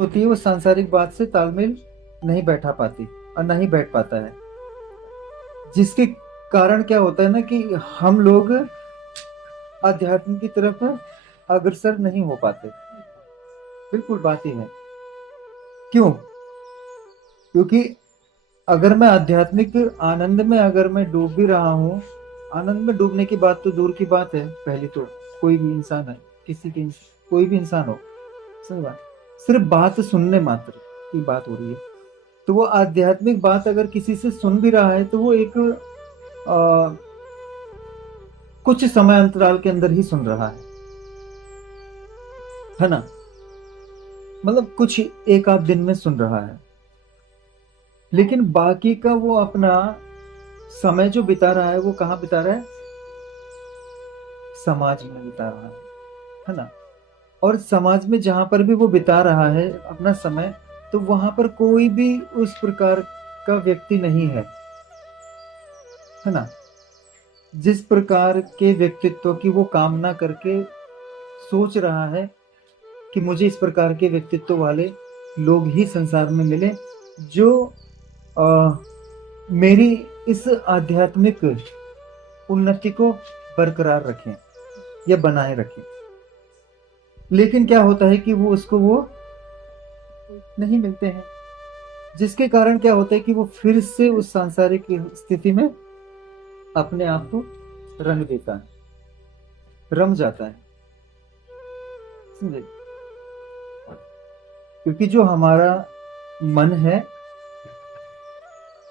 होती है वो सांसारिक बात से तालमेल नहीं बैठा पाती और नहीं बैठ पाता है, जिसके कारण क्या होता है ना कि हम लोग अध्यात्म की तरफ अग्रसर नहीं हो पाते। बिल्कुल बात ही है। क्यों? क्योंकि अगर मैं आध्यात्मिक आनंद में अगर मैं डूब भी रहा हूँ, आनंद में डूबने की बात तो दूर की बात है। पहली तो कोई भी इंसान है, कोई भी इंसान हो, सही बात, सिर्फ बात सुनने मात्र की बात हो रही है। तो वो आध्यात्मिक बात अगर किसी से सुन भी रहा है तो वो एक आ, कुछ समय अंतराल के अंदर ही सुन रहा है ना। मतलब कुछ एक आध दिन में सुन रहा है, लेकिन बाकी का वो अपना समय जो बिता रहा है वो कहाँ बिता रहा है? समाज में बिता रहा है ना। और समाज में जहां पर भी वो बिता रहा है अपना समय, तो वहां पर कोई भी उस प्रकार का व्यक्ति नहीं है ना। जिस प्रकार के व्यक्तित्व की वो कामना करके सोच रहा है कि मुझे इस प्रकार के व्यक्तित्व वाले लोग ही संसार में मिले, जो आ, मेरी इस आध्यात्मिक उन्नति को बरकरार रखें या बनाए रखें। लेकिन क्या होता है कि वो नहीं मिलते हैं, जिसके कारण क्या होता है कि वो फिर से उस सांसारिक स्थिति में अपने आप को रंग देता है, रम जाता है। समझे? क्योंकि जो हमारा मन है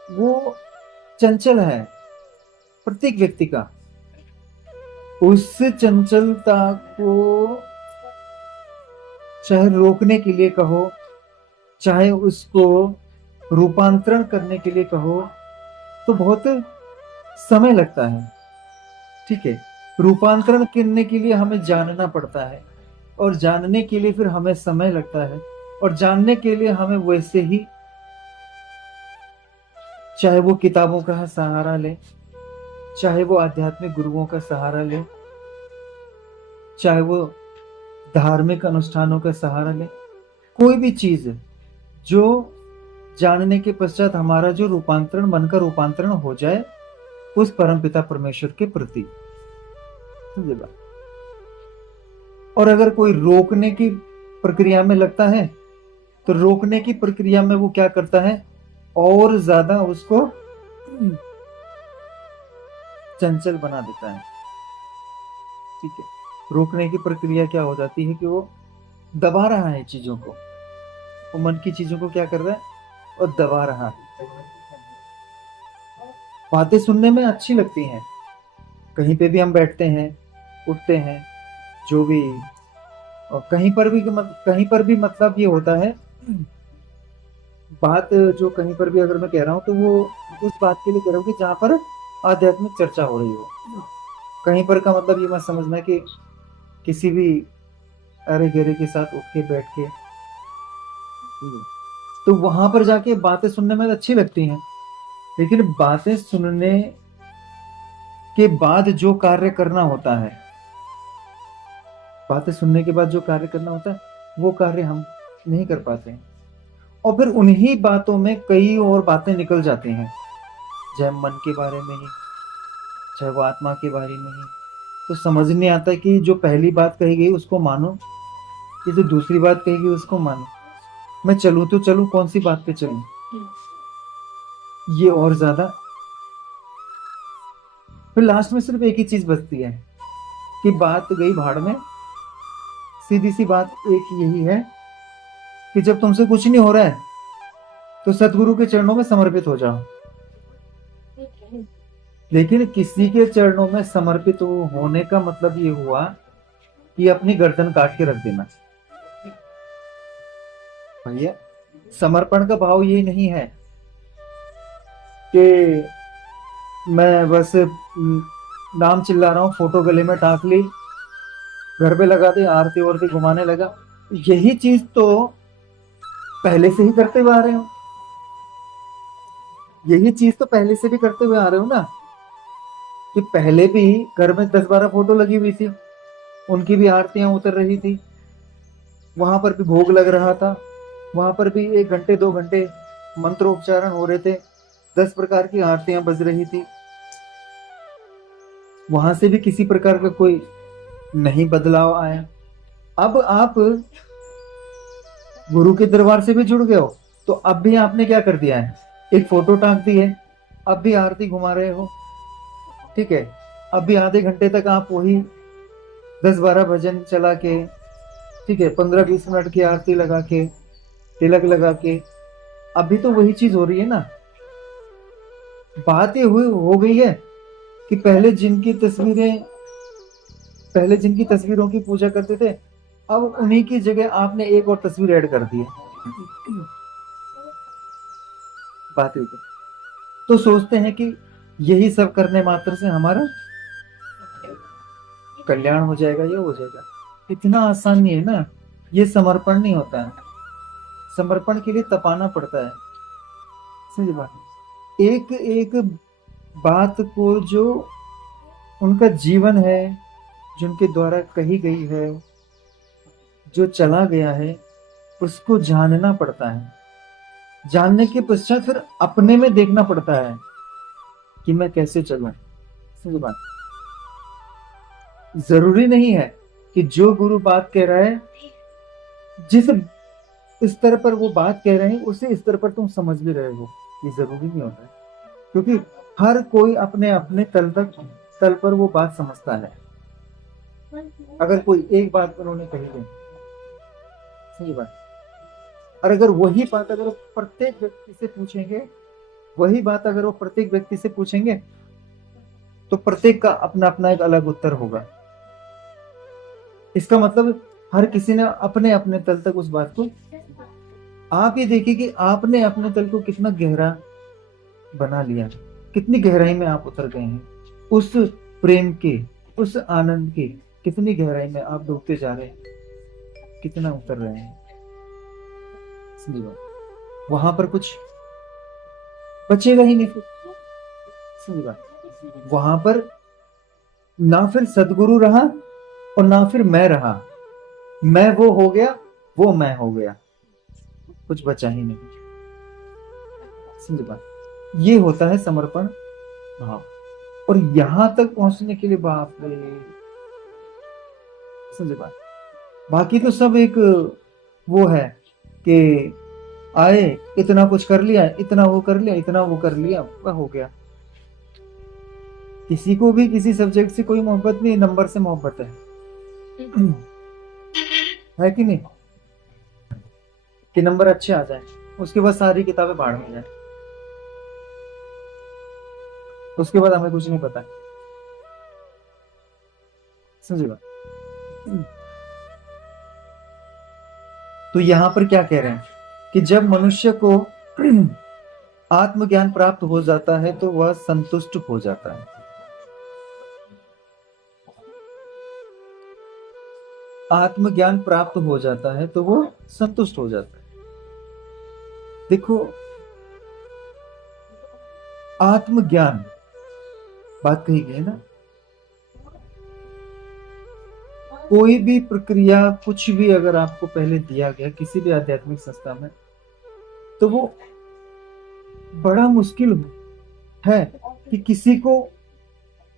वो चंचल है, प्रत्येक व्यक्ति का। उस चंचलता को चाहे रोकने के लिए कहो, चाहे उसको रूपांतरण करने के लिए कहो, तो बहुत समय लगता है। ठीक है, रूपांतरण करने के लिए हमें जानना पड़ता है, और जानने के लिए फिर हमें समय लगता है, और जानने के लिए हमें वैसे ही, चाहे वो किताबों का सहारा ले, चाहे वो आध्यात्मिक गुरुओं का सहारा ले, चाहे वो धार्मिक अनुष्ठानों का सहारा ले, कोई भी चीज जो जानने के पश्चात हमारा जो रूपांतरण, मन का रूपांतरण हो जाए उस परमपिता परमेश्वर के प्रति। समझेगा? और अगर कोई रोकने की प्रक्रिया में लगता है तो रोकने की प्रक्रिया में वो क्या करता है, और ज्यादा उसको चंचल बना देता है। ठीक है, रोकने की प्रक्रिया क्या हो जाती है कि वो दबा रहा है चीजों को, वो मन की चीजों को क्या कर रहा है, और दबा रहा है। बातें सुनने में अच्छी लगती हैं, कहीं पे भी हम बैठते हैं, उठते हैं, जो भी, और कहीं पर भी मतलब ये होता है, बात जो कहीं पर भी अगर मैं कह रहा हूँ तो वो उस बात के लिए कह रहा हूँ कि जहाँ पर आध्यात्मिक चर्चा हो रही हो। कहीं पर का मतलब ये मत समझना कि किसी भी अरे गहरे के साथ उठ के बैठ के, तो वहां पर जाके बातें सुनने में अच्छी लगती हैं, लेकिन बातें सुनने के बाद जो कार्य करना होता है, बातें सुनने के बाद जो कार्य करना होता है, वो कार्य हम नहीं कर पाते हैं। और फिर उन्हीं बातों में कई और बातें निकल जाती हैं, चाहे मन के बारे में ही, चाहे वो आत्मा के बारे में ही। तो समझ नहीं आता कि जो पहली बात कही गई उसको मानो, कि जो दूसरी बात कही गई उसको मानो। मैं चलूं तो चलूं, कौन सी बात पे चलूं? ये और ज्यादा, फिर लास्ट में सिर्फ एक ही चीज बचती है कि बात गई भाड़ में। सीधी सी बात एक यही है कि जब तुमसे कुछ नहीं हो रहा है तो सदगुरु के चरणों में समर्पित हो जाओ। लेकिन किसी के चरणों में समर्पित होने का मतलब ये हुआ कि अपनी गर्दन काट के रख देना। भैया, समर्पण का भाव ये नहीं है कि मैं बस नाम चिल्ला रहा हूँ, फोटो गले में टांक ली, घर पे लगा दी, आरती वारती घुमाने लगा। यही चीज तो पहले से ही करते हुए आ रहे हो, यही चीज तो पहले से भी करते हुए आ रहे हो ना। कि पहले भी घर में 10-12 फोटो लगी हुई थी, उनकी भी आरतियां उतर रही थी, वहां पर भी भोग लग रहा था, वहां पर भी 1 घंटे 2 घंटे मंत्रोच्चारण हो रहे थे, 10 प्रकार की आरतियां बज रही थी। वहां से भी किसी प्रकार का कोई नहीं बदलाव आया। अब आप गुरु के दरबार से भी जुड़ गए हो, तो अब भी आपने क्या कर दिया है, एक फोटो टांग दी है, अब भी आरती घुमा रहे हो। ठीक है, अब भी आधे घंटे तक आप वही 10-12 भजन चला के, ठीक है, 15-20 मिनट की आरती लगा के, तिलक लगा के, अभी तो वही चीज हो रही है ना। बात ये हुई हो गई है कि पहले जिनकी तस्वीरों की पूजा करते थे, अब उन्हीं की जगह आपने एक और तस्वीर ऐड कर दी है। बात हुई तो सोचते हैं कि यही सब करने मात्र से हमारा कल्याण हो जाएगा, ये हो जाएगा। इतना आसान नहीं है ना, ये समर्पण नहीं होता है। समर्पण के लिए तपाना पड़ता है। समझ बात, एक एक बात को जो उनका जीवन है, जिनके द्वारा कही गई है, जो चला गया है, उसको जानना पड़ता है। जानने के पश्चात फिर अपने में देखना पड़ता है कि मैं कैसे चलूं। समझ बात, जरूरी नहीं है कि जो गुरु बात कह रहा है, जिस स्तर पर वो बात कह रहे हैं उसी स्तर पर तुम समझ भी रहे हो, ये जरूरी नहीं होता है। क्योंकि हर कोई अपने अपने तल पर वो बात समझता है। अगर कोई एक बात उन्होंने कही है, सही बात, और अगर वही बात अगर वो प्रत्येक व्यक्ति से पूछेंगे, वही बात अगर वो प्रत्येक व्यक्ति से पूछेंगे, तो प्रत्येक का अपना अपना एक अलग उत्तर होगा। इसका मतलब हर किसी ने अपने अपने तल तक उस बात को, आप ये देखिए कि आपने अपने तल को कितना गहरा बना लिया, कितनी गहराई में आप उतर गए हैं, उस प्रेम के, उस आनंद के कितनी गहराई में आप डूबते जा रहे हैं, कितना उतर रहे हैं। समझी बात, वहां पर कुछ बचेगा ही नहीं फिर। समझी बात, वहां पर ना फिर सदगुरु रहा और ना फिर मैं रहा। मैं वो हो गया, वो मैं हो गया, कुछ बचा ही नहीं। समझ बात, ये होता है समर्पण भाव। और यहां तक पहुंचने के लिए बाप रे, समझ बात, बाकी तो सब एक वो है कि आए, इतना कुछ कर लिया, इतना वो कर लिया, इतना वो कर लिया, वह हो गया। किसी को भी किसी सब्जेक्ट से कोई मोहब्बत नहीं, नंबर से मोहब्बत है कि नहीं, कि नंबर अच्छे आ जाए, उसके बाद सारी किताबें बाढ़ में जाए, उसके बाद हमें कुछ नहीं पता। समझिएगा, तो यहां पर क्या कह रहे हैं कि जब मनुष्य को आत्मज्ञान प्राप्त हो जाता है तो वह संतुष्ट हो जाता है। आत्मज्ञान प्राप्त हो जाता है तो वो संतुष्ट हो जाता है। देखो, आत्मज्ञान बात कही गई है ना, कोई भी प्रक्रिया, कुछ भी अगर आपको पहले दिया गया किसी भी आध्यात्मिक संस्था में, तो वो बड़ा मुश्किल है कि किसी को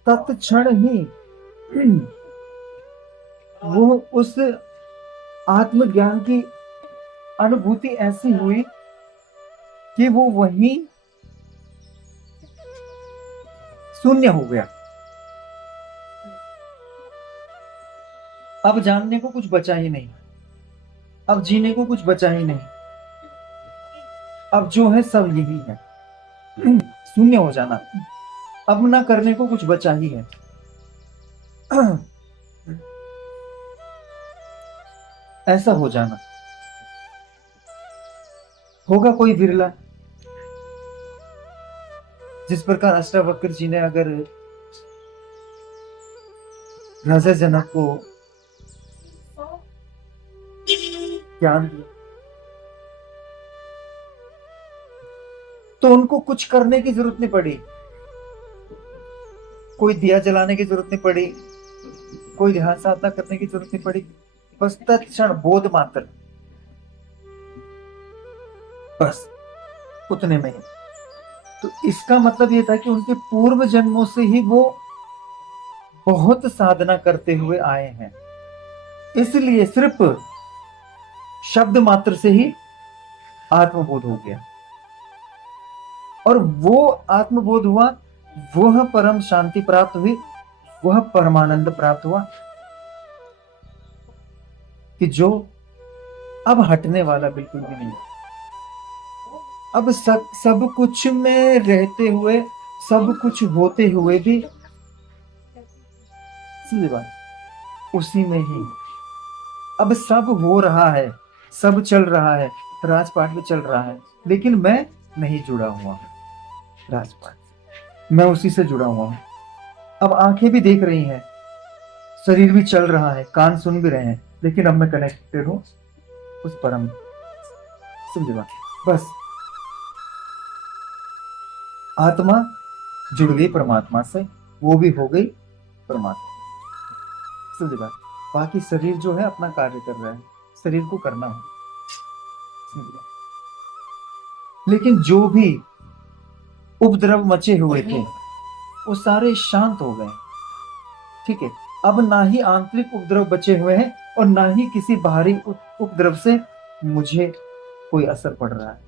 तत्क्षण ही वो उस आत्मज्ञान की अनुभूति ऐसी हुई कि वो वही शून्य हो गया। अब जानने को कुछ बचा ही नहीं, अब जीने को कुछ बचा ही नहीं, अब जो है सब यही है, शून्य हो जाना। अब ना करने को कुछ बचा ही है। ऐसा हो जाना होगा कोई विरला। जिस प्रकार अष्टावक्र जी ने अगर राजा जनक को ज्ञान दिया, तो उनको कुछ करने की जरूरत नहीं पड़ी, कोई दिया जलाने की जरूरत नहीं पड़ी, कोई ध्यान साधना करने की जरूरत नहीं पड़ी, बस तत्क्षण बोध मात्र, बस उतने में ही। तो इसका मतलब ये था कि उनके पूर्व जन्मों से ही वो बहुत साधना करते हुए आए हैं, इसलिए सिर्फ शब्द मात्र से ही आत्मबोध हो गया। और वो आत्मबोध हुआ, वह परम शांति प्राप्त हुई, वह परमानंद प्राप्त हुआ कि जो अब हटने वाला बिल्कुल भी नहीं। अब सब कुछ में रहते हुए, सब कुछ होते हुए भी, समझे बात, उसी में ही अब सब हो रहा है, सब चल रहा है, राजपाट भी चल रहा है, लेकिन मैं नहीं जुड़ा हुआ राजपाट, मैं उसी से जुड़ा हुआ हूं। अब आंखें भी देख रही हैं, शरीर भी चल रहा है, कान सुन भी रहे हैं, लेकिन अब मैं कनेक्टेड हूं उस परम, समझे बात। बस आत्मा जुड़ गई परमात्मा से, वो भी हो गई परमात्मा, समझे बात। बाकी शरीर जो है अपना कार्य कर रहा है, शरीर को करना है, समझे बात। लेकिन जो भी उपद्रव मचे हुए थे वो सारे शांत हो गए, ठीक है। अब ना ही आंतरिक उपद्रव बचे हुए हैं और ना ही किसी बाहरी उपद्रव से मुझे कोई असर पड़ रहा है।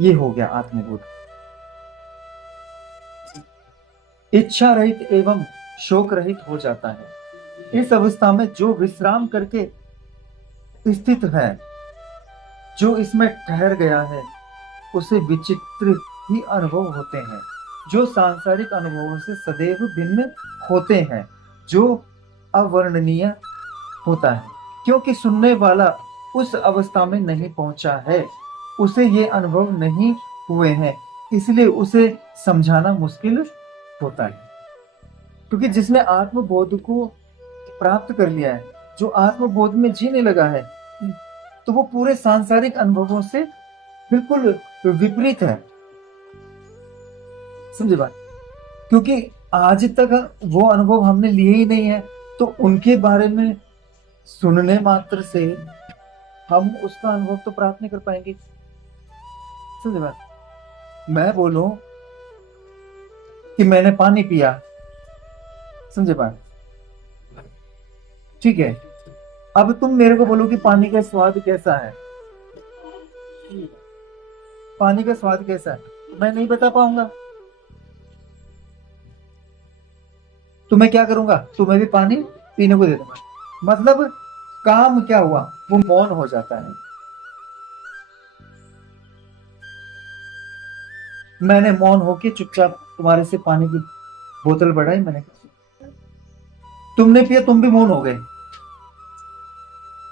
ये हो गया आत्मबोध। इच्छा रहित एवं शोक रहित हो जाता है। इस अवस्था में जो विश्राम करके स्थित है, जो इसमें ठहर गया है, उसे विचित्र ही अनुभव होते हैं, जो सांसारिक अनुभवों से सदैव भिन्न होते हैं, जो अवर्णनीय होता है। क्योंकि सुनने वाला उस अवस्था में नहीं पहुंचा है, उसे ये अनुभव नहीं हुए हैं, इसलिए उसे समझाना मुश्किल होता है। क्योंकि जिसने आत्मबोध को प्राप्त कर लिया है, जो आत्मबोध में जीने लगा है, तो वो पूरे सांसारिक अनुभवों से बिल्कुल विपरीत है, समझे बात। क्योंकि आज तक वो अनुभव हमने लिए ही नहीं है, तो उनके बारे में सुनने मात्र से हम उसका अनुभव तो प्राप्त नहीं कर पाएंगे, समझे बात। मैं बोलूं कि मैंने पानी पिया, समझे बात, ठीक है। अब तुम मेरे को बोलो कि पानी का स्वाद कैसा है, पानी का स्वाद कैसा है, मैं नहीं बता पाऊंगा। तो मैं क्या करूंगा, तुम्हें भी पानी पीने को दे दूंगा, मतलब काम क्या हुआ, वो मौन हो जाता है। मैंने मौन होके चुपचाप तुम्हारे से पानी की बोतल बढ़ाई, मैंने, तुमने पिया, तुम भी मौन हो गए,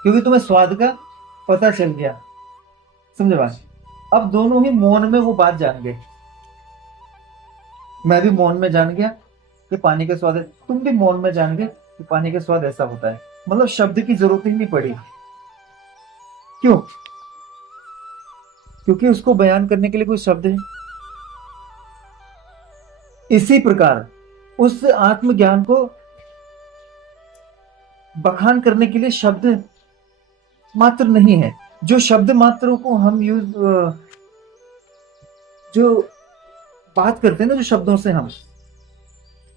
क्योंकि तुम्हें स्वाद का पता चल गया, समझे बात। अब दोनों ही मौन में वो बात जान गए, मैं भी मौन में जान गया कि पानी का स्वाद है, तुम भी मौन में जान गए कि पानी का स्वाद ऐसा होता है। मतलब शब्द की जरूरत ही नहीं पड़ी, क्यों? क्योंकि उसको बयान करने के लिए कोई शब्द है। इसी प्रकार उस आत्मज्ञान को बखान करने के लिए शब्द मात्र नहीं है। जो शब्द मात्रों को हम जो बात करते हैं ना, जो शब्दों से हम,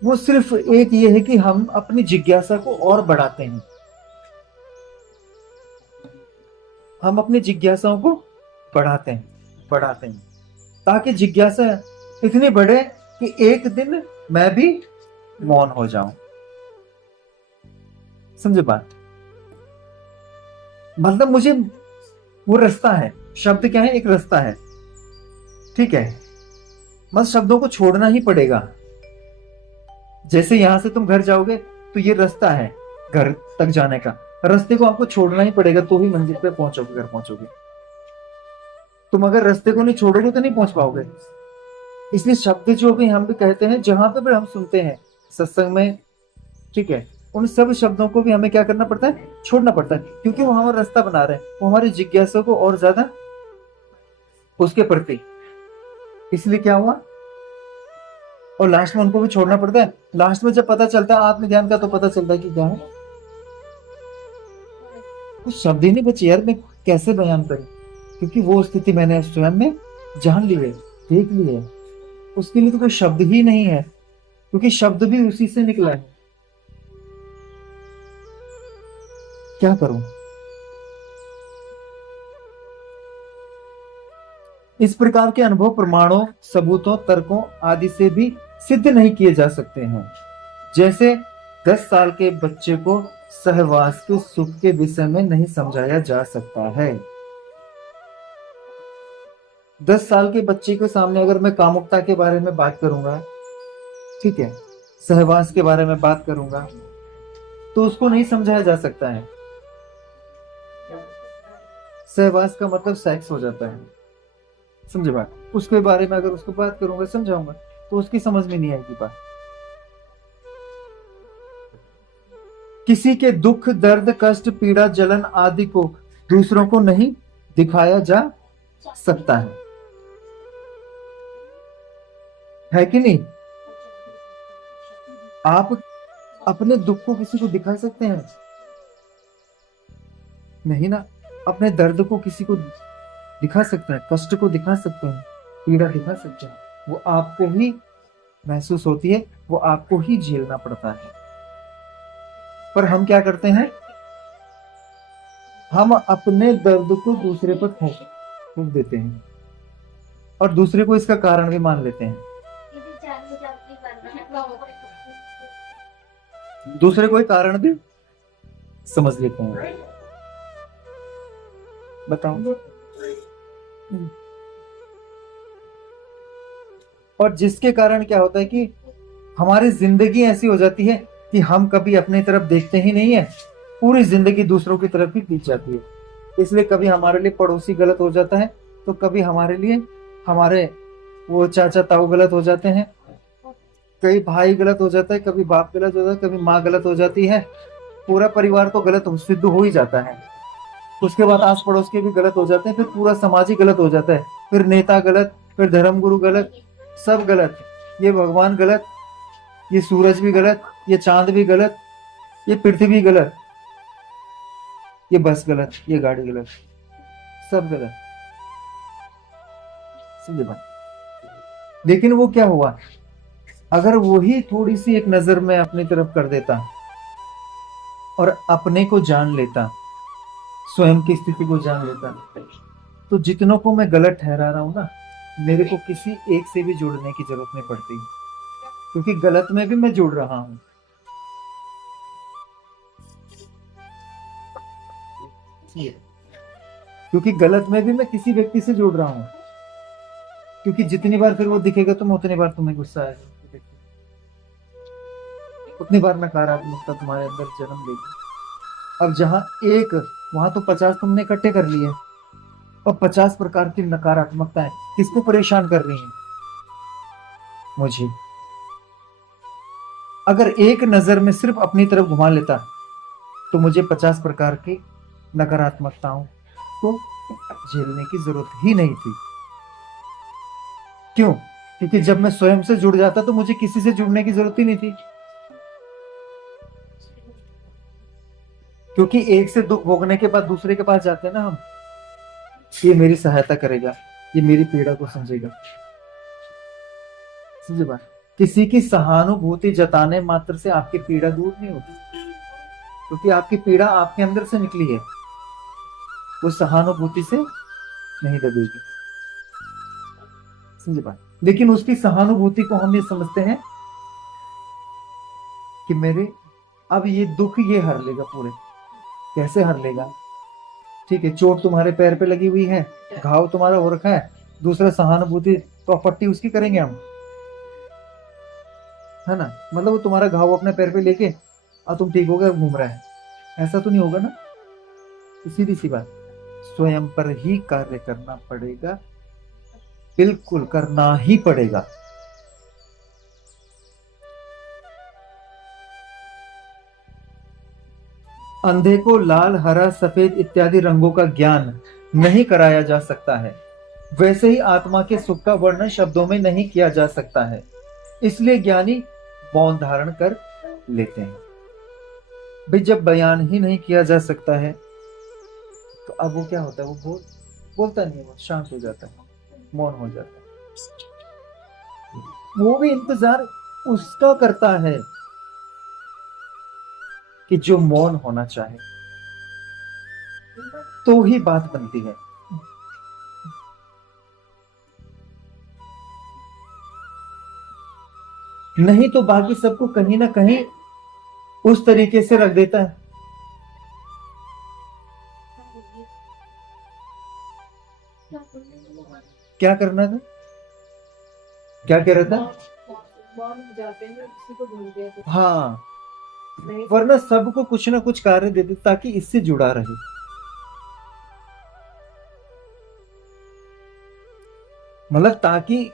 वो सिर्फ एक ये है कि हम अपनी जिज्ञासा को और बढ़ाते हैं, हम अपनी जिज्ञासाओं को बढ़ाते हैं ताकि जिज्ञासा इतनी बढ़े कि एक दिन मैं भी मौन हो जाऊं, समझे बात। मतलब मुझे वो रास्ता है, शब्द क्या है, एक रास्ता है, ठीक है। बस शब्दों को छोड़ना ही पड़ेगा। जैसे यहां से तुम घर जाओगे तो ये रास्ता है घर तक जाने का, रास्ते को आपको छोड़ना ही पड़ेगा, तो ही मंजिल पे पहुंचोगे, घर पहुंचोगे। तुम अगर रास्ते को नहीं छोड़ोगे तो नहीं पहुंच पाओगे। इसलिए शब्द जो भी हम भी कहते हैं, जहां पे भी हम सुनते हैं सत्संग में, ठीक है, उन सब शब्दों को भी हमें क्या करना पड़ता है, छोड़ना पड़ता है, क्योंकि वो हमारा रास्ता बना रहे हैं, वो हमारी जिज्ञासा को और ज्यादा उसके प्रति। इसलिए क्या हुआ, और लास्ट में उनको भी छोड़ना पड़ता है। लास्ट में जब पता चलता है आत्मज्ञान का, तो पता चलता है कि क्या है, कुछ शब्द ही नहीं बचे यार, मैं कैसे बयान करूं, क्योंकि वो स्थिति मैंने स्वयं में जान ली है, देख ली है। उसके लिए तो कोई शब्द ही नहीं है, क्योंकि शब्द भी उसी से निकला है। क्या करूं? इस प्रकार के अनुभव प्रमाणों, सबूतों, तर्कों आदि से भी सिद्ध नहीं किए जा सकते हैं। जैसे 10 साल के बच्चे को सहवास के सुख के विषय में नहीं समझाया जा सकता है। 10 साल के बच्चे के सामने अगर मैं कामुकता के बारे में बात करूंगा, ठीक है, सहवास के बारे में बात करूंगा, तो उसको नहीं समझाया जा सकता है। सहवास का मतलब सेक्स हो जाता है, समझे बात? उसके बारे में अगर उसको बात करूंगा, समझाऊंगा, तो उसकी समझ में नहीं आएगी बात। किसी के दुख, दर्द, कष्ट, पीड़ा, जलन आदि को दूसरों को नहीं दिखाया जा सकता है कि नहीं? आप अपने दुख को किसी को दिखा सकते हैं? नहीं ना। अपने दर्द को किसी को दिखा सकते हैं, कष्ट को दिखा सकते हैं, पीड़ा दिखा सकते हैं। वो आपको ही महसूस होती है, वो आपको ही झेलना पड़ता है। पर हम क्या करते हैं? हम अपने दर्द को दूसरे पर थोप देते हैं और दूसरे को इसका कारण भी मान लेते हैं। दूसरे कोई कारण भी समझ लेते हैं। बताओ। और जिसके कारण क्या होता है कि हमारी जिंदगी ऐसी हो जाती है कि हम कभी अपनी तरफ देखते ही नहीं है, पूरी जिंदगी दूसरों की तरफ ही बीत जाती है। इसलिए कभी हमारे लिए पड़ोसी गलत हो जाता है, तो कभी हमारे लिए हमारे वो चाचा ताऊ गलत हो जाते हैं, कई भाई गलत हो जाता है, कभी बाप गलत हो जाता है, कभी माँ गलत हो जाती है, पूरा परिवार तो गलत सिद्ध हो ही जाता है। उसके बाद आस पड़ोस के भी गलत हो जाते हैं, फिर पूरा समाज ही गलत हो जाता है, फिर नेता गलत, फिर धर्मगुरु गलत, सब गलत, ये भगवान गलत, ये सूरज भी गलत, ये चांद भी गलत, ये पृथ्वी गलत, ये बस गलत, ये गाड़ी गलत, सब गलत। समझे बात? लेकिन वो क्या हुआ, अगर वो ही थोड़ी सी एक नजर में अपनी तरफ कर देता और अपने को जान लेता, स्वयं की स्थिति को जान लेता, तो जितनों को मैं गलत ठहरा रहा हूं ना, मेरे को किसी एक से भी जुड़ने की जरूरत नहीं पड़ती, क्योंकि गलत में भी मैं जुड़ रहा हूं। क्योंकि गलत में भी मैं किसी व्यक्ति से जुड़ रहा हूं, क्योंकि जितनी बार फिर वो दिखेगा तुम्हें, उतनी बार तुम्हें गुस्सा आएगा, उतनी बार नकारात्मकता तुम्हारे अंदर जन्म लेगी। अब जहां एक, वहां तो 50 तुमने इकट्ठे कर लिए, और 50 प्रकार की नकारात्मकताएं किसको परेशान कर रही हैं? मुझे। अगर एक नजर में सिर्फ अपनी तरफ घुमा लेता, तो मुझे 50 प्रकार की नकारात्मकताओं को झेलने की जरूरत ही नहीं थी। क्यों? क्योंकि जब मैं स्वयं से जुड़ जाता तो मुझे किसी से जुड़ने की जरूरत ही नहीं थी, क्योंकि एक से दुख भोगने के बाद दूसरे के पास जाते हैं ना हम, ये मेरी सहायता करेगा, ये मेरी पीड़ा को समझेगा। समझे बात? किसी की सहानुभूति जताने मात्र से आपकी पीड़ा दूर नहीं होती, क्योंकि आपकी पीड़ा आपके अंदर से निकली है, वो सहानुभूति से नहीं दबेगी। समझे बात? लेकिन उसकी सहानुभूति को हम ये समझते हैं कि मेरे अब ये दुख ये हर लेगा पूरे। कैसे हर लेगा? ठीक है, चोट तुम्हारे पैर पे लगी हुई है, घाव तुम्हारा हो रखा है, दूसरा सहानुभूति तो पट्टी उसकी करेंगे हम, है ना? मतलब वो तुम्हारा घाव अपने पैर पे लेके और तुम ठीक हो गए घूम रहा है, ऐसा तो नहीं होगा ना। तो सीधी सी बात, स्वयं पर ही कार्य करना पड़ेगा, बिल्कुल करना ही पड़ेगा। अंधे को लाल, हरा, सफेद इत्यादि रंगों का ज्ञान नहीं कराया जा सकता है, वैसे ही आत्मा के सुख का वर्णन शब्दों में नहीं किया जा सकता है। इसलिए ज्ञानी मौन धारण कर लेते हैं। भाई जब बयान ही नहीं किया जा सकता है, तो अब वो क्या होता है, वो बहुत बोलता नहीं है, वो शांत हो जाता है, मौन हो जाता है। वो भी इंतजार उसका करता है कि जो मौन होना चाहे, तो ही बात बनती है। नहीं तो बाकी सबको कहीं ना कहीं उस तरीके से रख देता है। क्या करना था, क्या कह रहा था? हाँ, वरना सबको कुछ ना कुछ कार्य दे दे ताकि इससे जुड़ा रहे। मतलब ताकि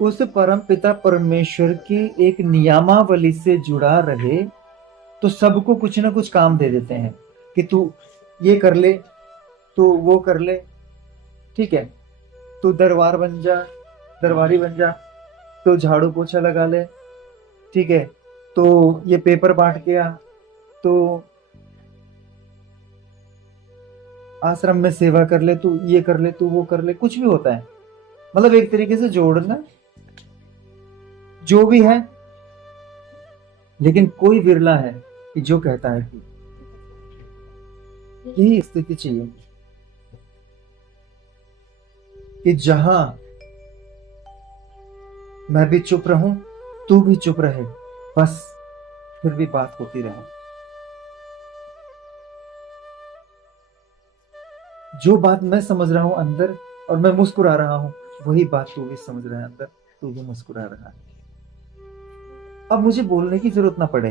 उस परम पिता परमेश्वर की एक नियमावली से जुड़ा रहे, तो सबको कुछ ना कुछ काम दे देते हैं कि तू ये कर ले, तू वो कर ले, ठीक है, तू दरबार बन जा, दरबारी बन जा, तो झाड़ू पोछा लगा ले, ठीक है, तो ये पेपर बांट के आ, तो आश्रम में सेवा कर ले, तू ये कर ले, तू वो कर ले, कुछ भी होता है। मतलब एक तरीके से जोड़ना जो भी है। लेकिन कोई विरला है कि जो कहता है कि यही स्थिति चाहिए कि जहां मैं भी चुप रहूं, तू भी चुप रहे, बस फिर भी बात होती रहे। जो बात मैं समझ रहा हूं अंदर और मैं मुस्कुरा रहा हूं, वही बात तू भी समझ रहा है अंदर, तू भी मुस्कुरा रहा है। अब मुझे बोलने की जरूरत ना पड़े,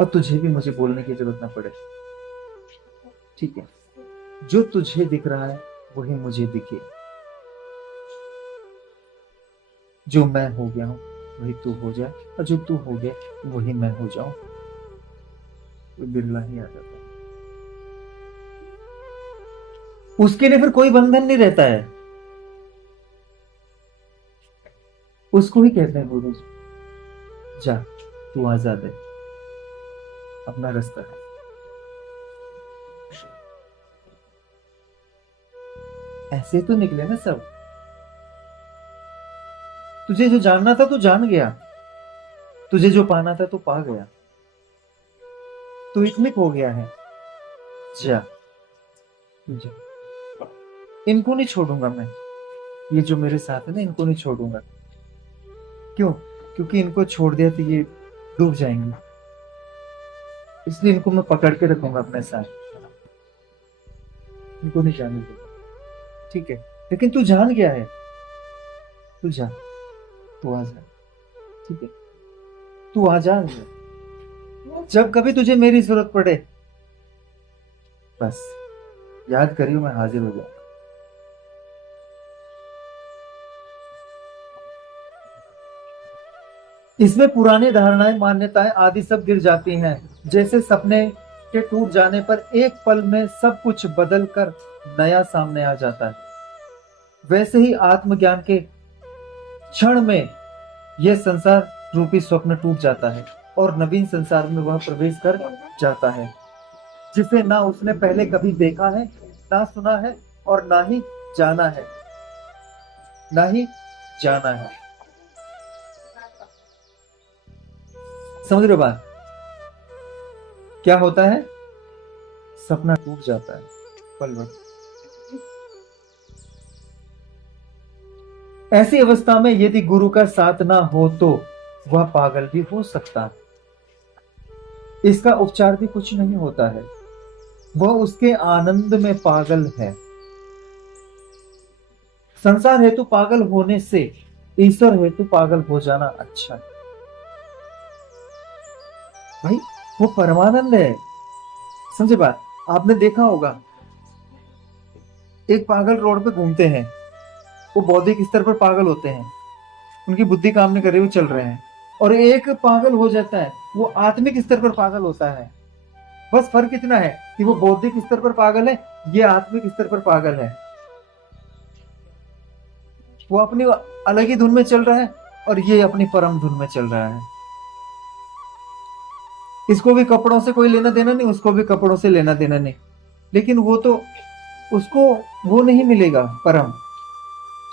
अब तुझे भी मुझे बोलने की जरूरत ना पड़े, ठीक है। जो तुझे दिख रहा है वही मुझे दिखे, जो मैं हो गया हूं वही तू हो जाए, और जो तू हो गया वही मैं हो जाऊं। कोई बिरला ही आ जाता है, उसके लिए फिर कोई बंधन नहीं रहता है। उसको ही कहते हैं गुरु, जा तू आजाद है, अपना रास्ता है। ऐसे तो निकले ना सब। तुझे जो जानना था तू जान गया, तुझे जो पाना था तू पा गया, तू इतमिक हो गया है। जा, जा। इनको नहीं छोड़ूंगा मैं, ये जो मेरे साथ है ना, इनको नहीं छोड़ूंगा। क्यों? क्योंकि इनको छोड़ दिया तो ये डूब जाएंगे, इसलिए इनको मैं पकड़ के रखूंगा अपने साथ, इनको नहीं जाने दूंगा, ठीक है। लेकिन तू जान गया है, तू जा, तू आ जा, ठीक है, तू आ जा। जब कभी तुझे मेरी जरूरत पड़े, बस याद करियो, मैं हाजिर हो जाऊंगा। इसमें पुरानी धारणाएं, मान्यताएं आदि सब गिर जाती हैं। जैसे सपने के टूट जाने पर एक पल में सब कुछ बदल कर नया सामने आ जाता है, वैसे ही आत्मज्ञान के क्षण में यह संसार रूपी स्वप्न टूट जाता है और नवीन संसार में वह प्रवेश कर जाता है, जिसे ना उसने पहले कभी देखा है, ना सुना है, और ना ही जाना है, ना ही जाना है। समझ रहे हो बात? क्या होता है? सपना टूट जाता है पल भर। ऐसी अवस्था में यदि गुरु का साथ ना हो तो वह पागल भी हो सकता है। इसका उपचार भी कुछ नहीं होता है, वह उसके आनंद में पागल है। संसार हेतु पागल होने से ईश्वर हेतु पागल हो जाना अच्छा है। भाई वो परमानंद है, समझे बात? आपने देखा होगा, एक पागल रोड पे घूमते हैं, वो बौद्धिक स्तर पर पागल होते हैं, उनकी बुद्धि काम नहीं कर रही, वो चल रहे हैं। और एक पागल हो जाता है, वो आत्मिक स्तर पर पागल होता है। बस फर्क इतना है कि वो बौद्धिक स्तर पर पागल है, ये आत्मिक स्तर पर पागल है। वो अपनी अलग ही धुन में चल रहा है और ये अपनी परम धुन में चल रहा है। इसको भी कपड़ों से कोई लेना देना नहीं, उसको भी कपड़ों से लेना देना नहीं, लेकिन वो तो उसको वो नहीं मिलेगा परम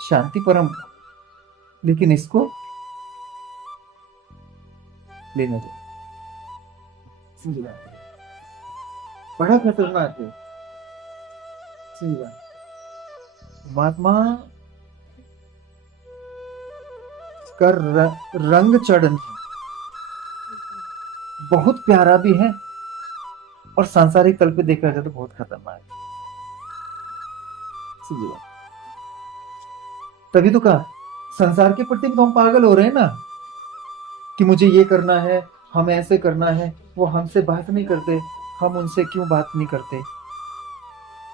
शांति परम, लेकिन इसको लेने दो। समझ बात? बड़ा खतरनाक है। सही बात। महात्मा का रंग चढ़ना बहुत प्यारा भी है, और सांसारिक तल पे देखा जाए तो बहुत खतरनाक है। समझ बात? तभी तो कहा संसार के प्रति भी तो हम पागल हो रहे हैं ना, कि मुझे ये करना है, हमें ऐसे करना है। वो हमसे बात नहीं करते, हम उनसे क्यों बात नहीं करते?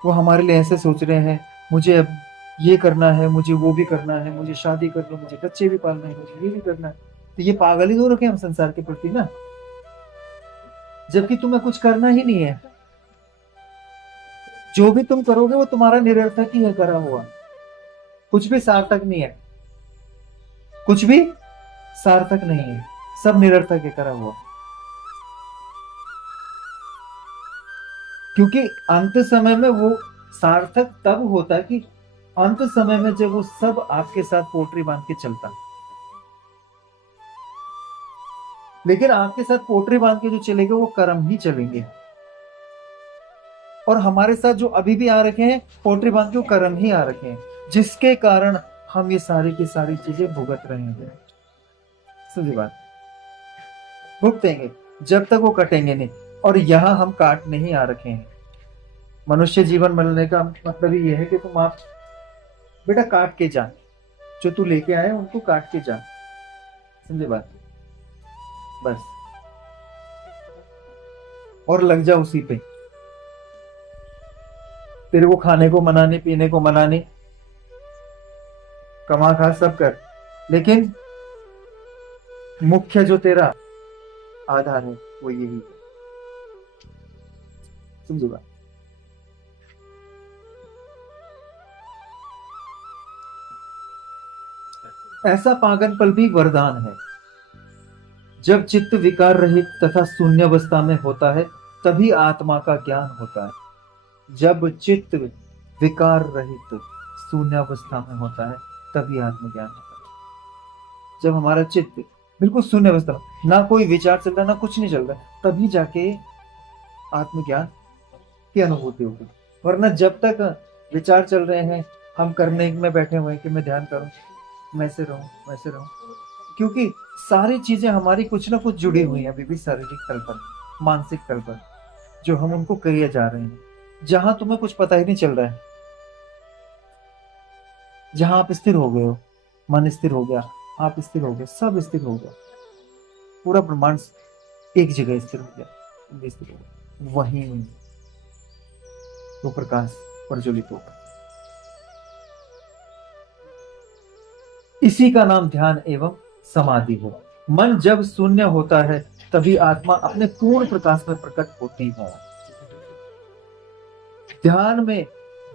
वो हमारे लिए ऐसे सोच रहे हैं, मुझे अब ये करना है, मुझे वो भी करना है, मुझे शादी करनी है, मुझे बच्चे भी पालना है, मुझे ये भी करना है। तो ये पागल ही हो रखे हम संसार के प्रति ना, जबकि तुम्हें कुछ करना ही नहीं है। जो भी तुम करोगे वो तुम्हारा निरर्थक ही है करा हुआ, कुछ भी सार्थक नहीं है, कुछ भी सार्थक नहीं है, सब निरर्थक है करा हुआ। क्योंकि अंत समय में वो सार्थक तब होता है कि अंत समय में जब वो सब आपके साथ पोटरी बांध के चलता। लेकिन आपके साथ पोटरी बांध के जो चलेंगे वो कर्म ही चलेंगे, और हमारे साथ जो अभी भी आ रखे हैं पोटरी बांध के वो कर्म ही आ रखे हैं, जिसके कारण हम ये सारी की सारी चीजें भुगत रहे हैं। समझी बात? भुगतेंगे जब तक वो कटेंगे नहीं, और यहां हम काटने ही आ रखे हैं। मनुष्य जीवन मिलने का मतलब ही यह है कि तुम आप बेटा काट के जा, जो तू लेके आए उनको काट के जा। समझे बात? बस, और लग जा उसी पे। तेरे को खाने को मनाने, पीने को मनाने, कमा खा सब कर, लेकिन मुख्य जो तेरा आधार है वो यही है। समझो बात? ऐसा पागलपन भी वरदान है। जब चित्त विकार रहित तथा शून्यावस्था में होता है तभी आत्मा का ज्ञान होता है। जब चित्त विकार रहित शून्यावस्था में होता है तभी आत्मज्ञान होता है। जब हमारा चित्त बिल्कुल शून्यावस्था, ना कोई विचार चल रहा, ना कुछ नहीं चल रहा, तभी जाके आत्मज्ञान की अनुभूति होगी। वरना जब तक विचार चल रहे हैं, हम करने में बैठे हुए हैं कि मैं ध्यान करूं, मैं ऐसे रहूं, वैसे रहूं, क्योंकि सारी चीजें हमारी कुछ ना कुछ जुड़ी हुई हैं अभी भी शारीरिक तल पर, मानसिक तल पर, जो हम उनको किए जा रहे हैं, जहां तुम्हें कुछ पता ही नहीं चल रहा है। जहां आप स्थिर हो गए हो, मन स्थिर हो गया, आप स्थिर हो गए, सब स्थिर हो गया, पूरा ब्रह्मांड एक जगह स्थिर हो गया, स्थिर हो गया, वहीं वो प्रकाश प्रज्वलित होगा। इसी का नाम ध्यान एवं समाधि हो। मन जब शून्य होता है तभी आत्मा अपने पूर्ण प्रकाश में प्रकट होती है। ध्यान में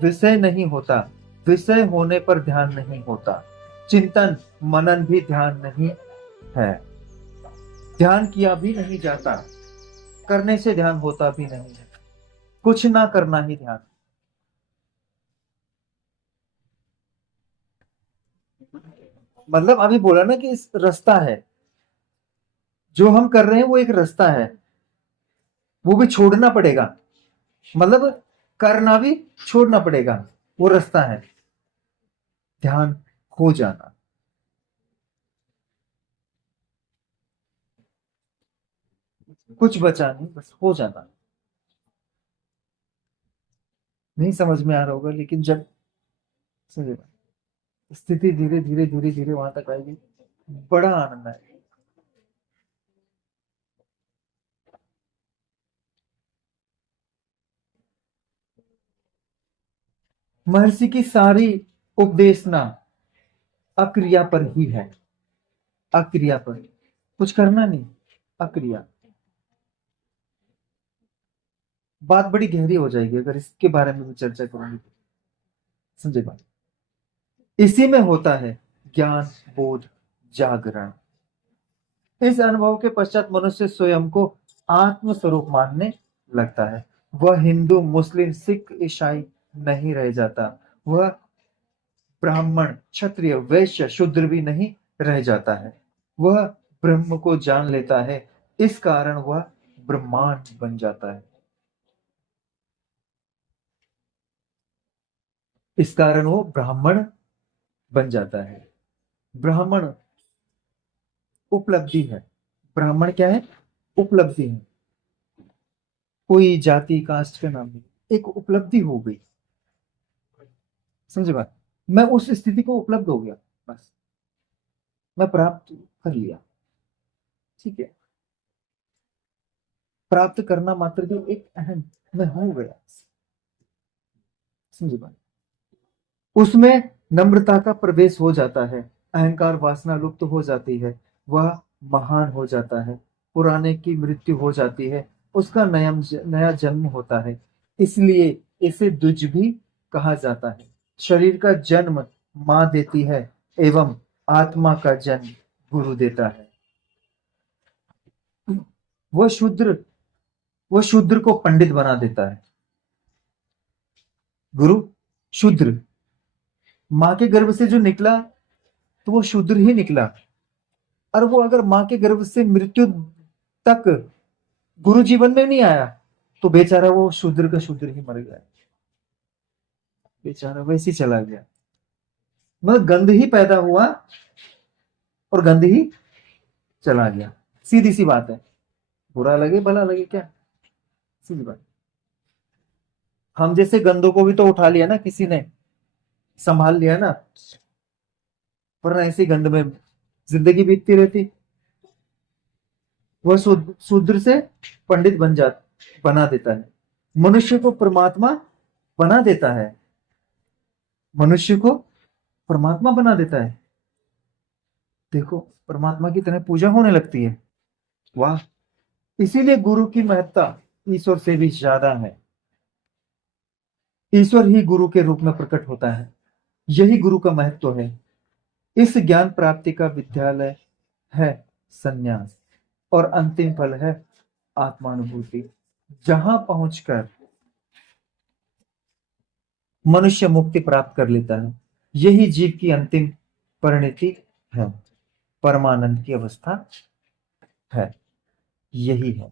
विषय नहीं होता, विषय होने पर ध्यान नहीं होता। चिंतन मनन भी ध्यान नहीं है। ध्यान किया भी नहीं जाता, करने से ध्यान होता भी नहीं है। कुछ ना करना ही ध्यान। मतलब अभी बोला ना कि इस रास्ता है, जो हम कर रहे हैं वो एक रास्ता है, वो भी छोड़ना पड़ेगा। मतलब करना भी छोड़ना पड़ेगा, वो रास्ता है ध्यान हो जाना। कुछ बचा नहीं, बस हो जाना। नहीं समझ में आ रहा होगा, लेकिन जब समझेगा, स्थिति धीरे धीरे धीरे धीरे वहां तक आएगी, बड़ा आनंद आएगा। महर्षि की सारी उपदेशना अक्रिया पर ही है। अक्रिया पर, कुछ करना नहीं, अक्रिया। बात बड़ी गहरी हो जाएगी अगर इसके बारे में भी चर्चा करूंगी तो। समझे बात? इसी में होता है ज्ञान, बोध, जागरण। इस अनुभव के पश्चात मनुष्य स्वयं को आत्म स्वरूप मानने लगता है। वह हिंदू, मुस्लिम, सिख, ईसाई नहीं रह जाता। वह ब्राह्मण, क्षत्रिय, वैश्य, शूद्र भी नहीं रह जाता है। वह ब्रह्म को जान लेता है, इस कारण वह ब्रह्मांड बन जाता है। इस कारण वो ब्राह्मण बन जाता है। ब्राह्मण उपलब्धि है। ब्राह्मण क्या है? उपलब्धि है। कोई जाति कास्ट का नाम नहीं, एक उपलब्धि हो गई। समझे बात? मैं उस स्थिति को उपलब्ध हो गया, बस मैं प्राप्त कर लिया। ठीक है, प्राप्त करना मात्र भी एक अहम, मैं हो गया। समझे बात? उसमें नम्रता का प्रवेश हो जाता है, अहंकार वासना लुप्त हो जाती है, वह महान हो जाता है, पुराने की मृत्यु हो जाती है, उसका नया जन्म होता है। इसलिए इसे द्विज भी कहा जाता है। शरीर का जन्म माँ देती है एवं आत्मा का जन्म गुरु देता है। वह शूद्र वह शूद्र को पंडित बना देता है। गुरु शूद्र, माँ के गर्भ से जो निकला तो वो शूद्र ही निकला। और वो अगर माँ के गर्भ से मृत्यु तक गुरु जीवन में नहीं आया तो बेचारा वो शूद्र का शूद्र ही मर गया, बेचारा वैसे ही चला गया। मतलब गंध ही पैदा हुआ और गंध ही चला गया। सीधी सी बात है, बुरा लगे भला लगे क्या, सीधी बात। हम जैसे गंदों को भी तो उठा लिया ना किसी ने, संभाल लिया ना, वरना ऐसी गंध में जिंदगी बीतती रहती। वह शूद्र से पंडित बना देता है, मनुष्य को परमात्मा बना देता है, मनुष्य को परमात्मा बना देता है। देखो, परमात्मा की तरह पूजा होने लगती है। वाह! इसीलिए गुरु की महत्ता ईश्वर से भी ज्यादा है। ईश्वर ही गुरु के रूप में प्रकट होता है, यही गुरु का महत्व है। इस ज्ञान प्राप्ति का विद्यालय है संन्यास, और अंतिम फल है आत्मानुभूति, जहां पहुंचकर मनुष्य मुक्ति प्राप्त कर लेता है। यही जीव की अंतिम परिणति है, परमानंद की अवस्था है, यही है।